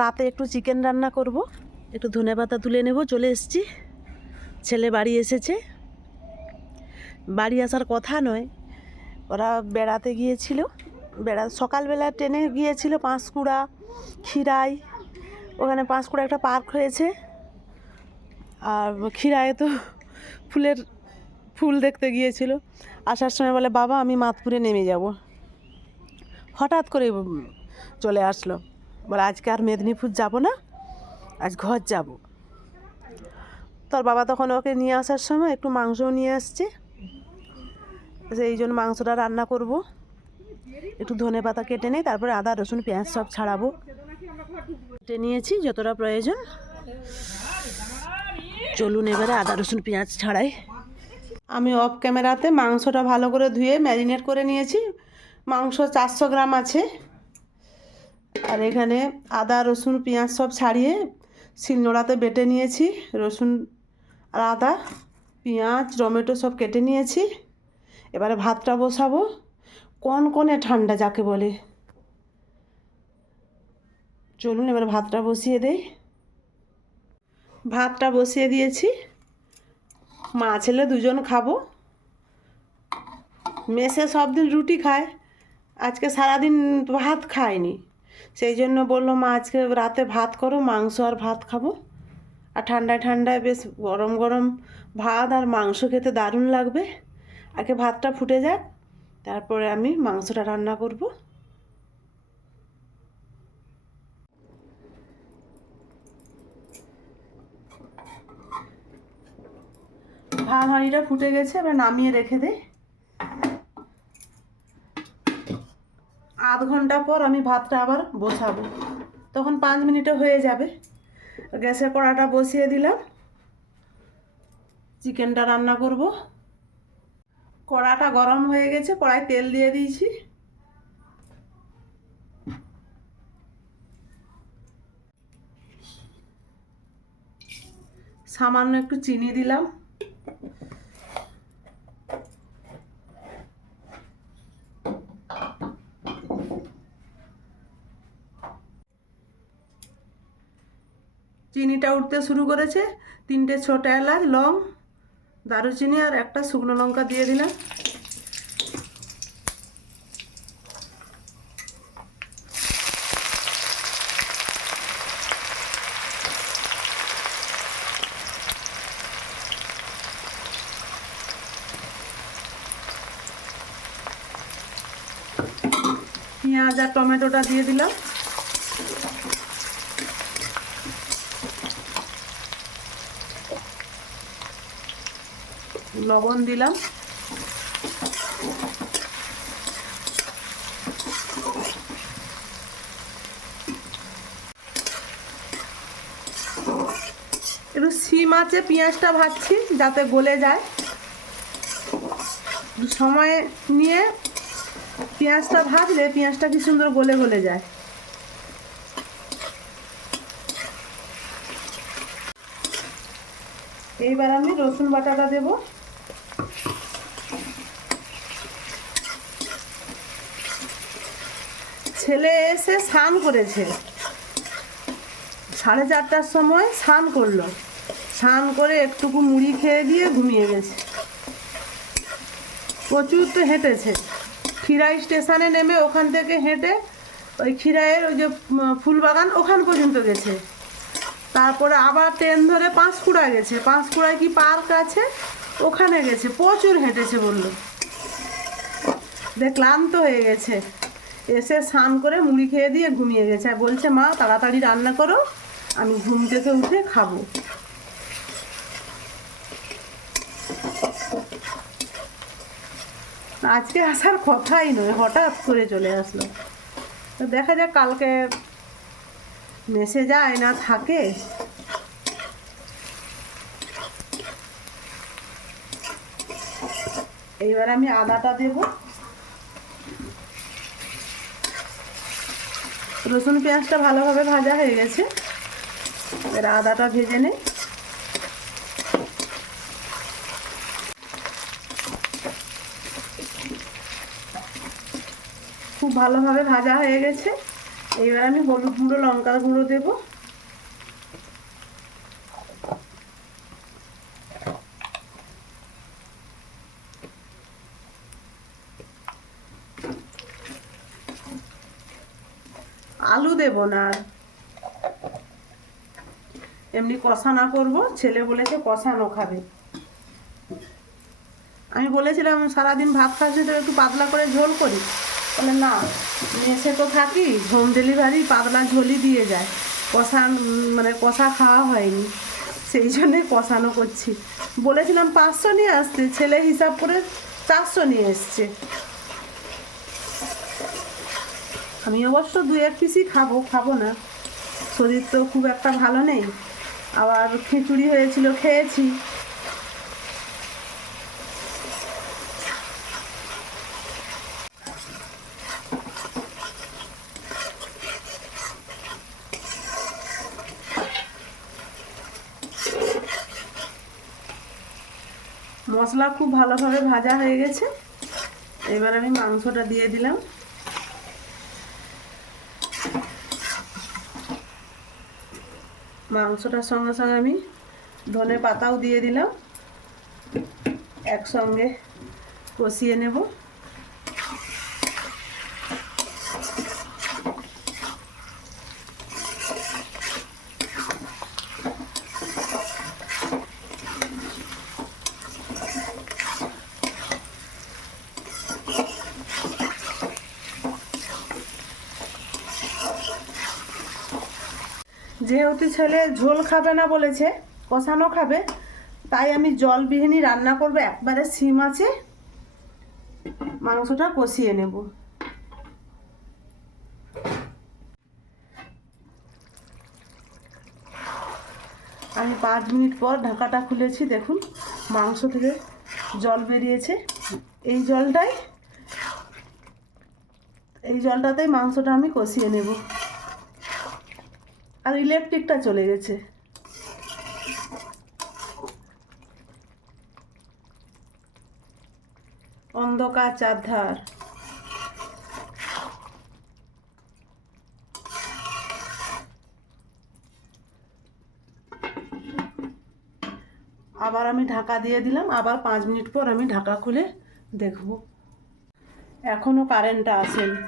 রাতে একটু চিকেন রান্না করব, একটু ধনেপাতা তুলে নেব। চলে এসেছি, ছেলে বাড়ি এসেছে। বাড়ি আসার কথা নয়, ওরা বেড়াতে গিয়েছিল। সকালবেলা ট্রেনে গিয়েছিল পাঁশকুড়া, ক্ষীরাই। ওখানে পাঁশকুড়া একটা পার্ক হয়েছে, আর ক্ষীরায়ে তো ফুল দেখতে গিয়েছিল। আসার সময় বলে, বাবা আমি মাতপুরে নেমে যাব। হঠাৎ করে চলে আসলো, বলে আজকে আর মেদিনীপুর যাব না, আজ ঘর যাব। তোর বাবা তখন ওকে নিয়ে আসার সময় একটু মাংসও নিয়ে আসছে, সেই জন্য মাংসটা রান্না করব। একটু ধনেপাতা কেটে নেই, তারপরে আদা রসুন পেঁয়াজ সব ছাড়াবো। কেটে নিয়েছি যতটা প্রয়োজন। চলুন এবারে আদা রসুন পেঁয়াজ ছাড়াই। আমি অফ ক্যামেরাতে মাংসটা ভালো করে ধুয়ে ম্যারিনেট করে নিয়েছি। মাংস 400 গ্রাম আছে। আর এখানে আদা রসুন পেঁয়াজ সব ছাড়িয়ে শিলনোড়াতে বেটে নিয়েছি। রসুন আর আদা, পেঁয়াজ, টমেটো সব কেটে নিয়েছি। এবারে ভাতটা বসাবো, কনকনে ঠান্ডা যাকে বলে। চলুন এবার ভাতটা বসিয়ে দেই। ভাতটা বসিয়ে দিয়েছি। মা ছেলে দুজন খাবো। মেসে সব দিন রুটি খায়, আজকে সারাদিন ভাত খায়নি। সেই জন্য বললো মা আজকে রাতে ভাত করো, মাংস আর ভাত খাবো। আর ঠান্ডায় ঠান্ডায় বেশ গরম গরম ভাত আর মাংস খেতে দারুণ লাগবে। আগে ভাতটা ফুটে যাক, তারপরে আমি মাংসটা রান্না করব। ভাত হাঁড়িটা ফুটে গেছে, এবার নামিয়ে রেখে দে। আধ ঘন্টা পর আমি ভাতটা আবার বসাবো, তখন 5 মিনিটে হয়ে যাবে। গ্যাসের কড়াটা বসিয়ে দিলাম, চিকেনটা রান্না করব। কড়াটা গরম হয়ে গেছে, কড়ায় তেল দিয়ে দিয়েছি। সামান্য একটু চিনি দিলাম। চিনিটা উঠতে শুরু করেছে। 3টে ছোট এলাচ, লং, দারুচিনি আর একটা শুকনো লঙ্কা দিয়ে দিলাম। পেঁয়াজ আর টমেটোটা দিয়ে দিলাম। লবণ দিলাম। একটু সিম আছে, পেঁয়াজটা ভাজছি যাতে গলে যায়। সময় নিয়ে পেঁয়াজটা ভাজলে পেঁয়াজটা কি সুন্দর গলে গলে যায়। এইবার আমি রসুন বাটাটা দেব। ছেলে এসে স্নান করেছে, 4:30টার সময় স্নান করলো। স্নান করে একটুকু মুড়ি খেয়ে দিয়ে ঘুমিয়ে গেছে। প্রচুর তো হেঁটেছে, ক্ষীরাই স্টেশনে নেমে ওখান থেকে হেঁটে ওই ক্ষীরাইয়ের ওই যে ফুলবাগান ওখান পর্যন্ত গেছে। তারপরে আবার ট্রেন ধরে পাঁশকুড়া গেছে। পাঁশকুড়ায় কি পার্ক আছে, ওখানে গেছে। প্রচুর হেঁটেছে বললো, ক্লান্ত হয়ে গেছে। এসে স্নান করে মুড়ি খেয়ে দিয়ে ঘুমিয়ে গেছে। আর বলছে মা তাড়াতাড়ি রান্না করো, আমি ঘুম থেকে উঠে খাবো। আজকে আসার কথাই নয়, হঠাৎ করে চলে আসলো। তো দেখা যাক কালকে মেসে যায় না থাকে। এইবার আমি আদাটা দেব। রসুন পেঁয়াজটা ভালোভাবে ভাজা হয়ে গেছে, এবার আদাটা ভেজে নেই। খুব ভালোভাবে ভাজা হয়ে গেছে। এইবার আমি হলুদ গুঁড়ো লঙ্কার গুঁড়ো দেবো। আলু দেব না, এমনি কষানো করব। ছেলে বলেছে কষানো খাবে। আমি বলেছিলাম সারাদিন ভাত খাচ্ছি তো একটু পাতলা করে ঝোল করি, বলে না মেসে তো থাকি, হোম ডেলিভারি পাতলা ঝোলই দিয়ে যায়, মানে কষা খাওয়া হয়নি, সেই জন্যে কষানো করছি। বলেছিলাম 500 নিয়ে আসতে, ছেলে হিসাব করে 400 নিয়ে এসছে। আমি অবশ্য 2-1 পিসই খাবো না, শরীর তো খুব একটা ভালো নেই, আবার খিচুড়ি হয়েছিল খেয়েছি। মশলা খুব ভালোভাবে ভাজা হয়ে গেছে, এবার আমি মাংসটা দিয়ে দিলাম। মাংসটার সঙ্গে সঙ্গে আমি ধনে পাতাও দিয়ে দিলাম, একসঙ্গে কষিয়ে নেব। যেহেতু ছেলে ঝোল খাবে না বলেছে, কষানো খাবে, তাই আমি জলবিহীনই রান্না করব। একবারে সিম আছে, মাংসটা কষিয়ে নেব। আমি 5 মিনিট পর ঢাকাটা খুলেছি, দেখুন মাংস থেকে জল বেরিয়েছে। এই জলটাতেই মাংসটা আমি কষিয়ে নেব। আর ইলেকট্রিকটা চলে গেছে। অন্ধকার চারধার। আবার আমি ঢাকা দিয়ে দিলাম, আবার 5 মিনিট পর আমি ঢাকা খুলে দেখব। এখনো কারেন্টটা আসেনি।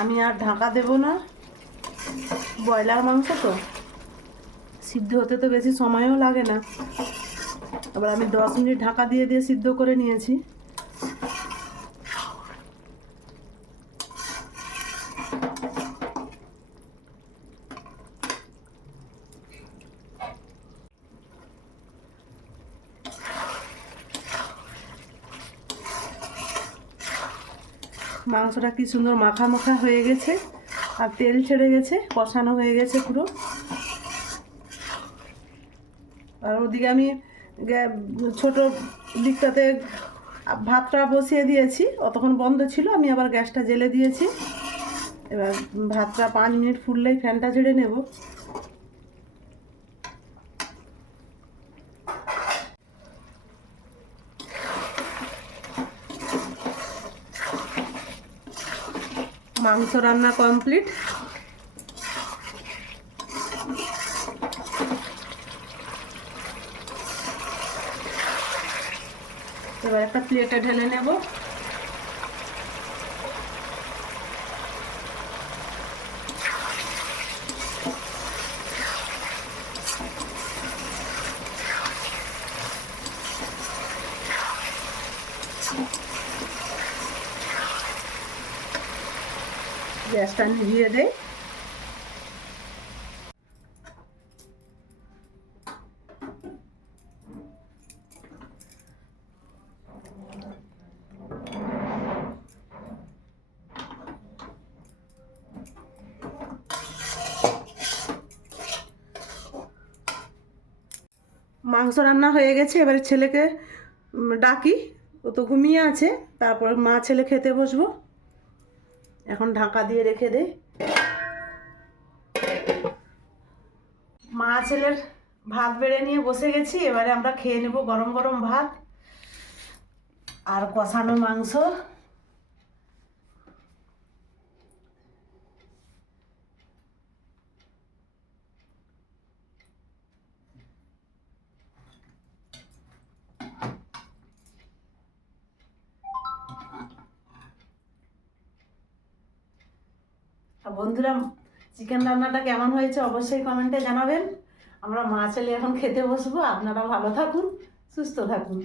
আমি আর ঢাকা দেব না, ব্রয়লার মাংস তো সিদ্ধ হতে তো বেশি সময়ও লাগে না। আবার আমি 10 মিনিট ঢাকা দিয়ে সিদ্ধ করে নিয়েছি। মাংসটা কি সুন্দর মাখা মাখা হয়ে গেছে, আর তেল ছেড়ে গেছে, কষানো হয়ে গেছে পুরো। আর ওদিকে আমি ছোট দিকটাতে ভাতটা বসিয়ে দিয়েছি, অতক্ষণ বন্ধ ছিল, আমি আবার গ্যাসটা জ্বেলে দিয়েছি। এবার ভাতটা 5 মিনিট ফুললেই ফ্যানটা ঝেড়ে নেব। মাংস রান্না কমপ্লিট। এবার একটা প্লেটে ঢেলে নেব। গ্যাসটা নিভিয়ে দেই। মাংস রান্না হয়ে গেছে, এবারে ছেলেকে ডাকি, ও তো ঘুমিয়ে আছে, তারপর মা ছেলে খেতে বসবো। এখন ঢাকা দিয়ে রেখে দেই। মা ছেলের ভাত বেড়ে নিয়ে বসে গেছি, এবারে আমরা খেয়ে নেব গরম গরম ভাত। আর কষানো মাংস। আর বন্ধুরা, চিকেন রান্নাটা কেমন হয়েছে অবশ্যই কমেন্টে জানাবেন। আমরা মা ছেলে এখন খেতে বসবো। আপনারা ভালো থাকুন, সুস্থ থাকুন।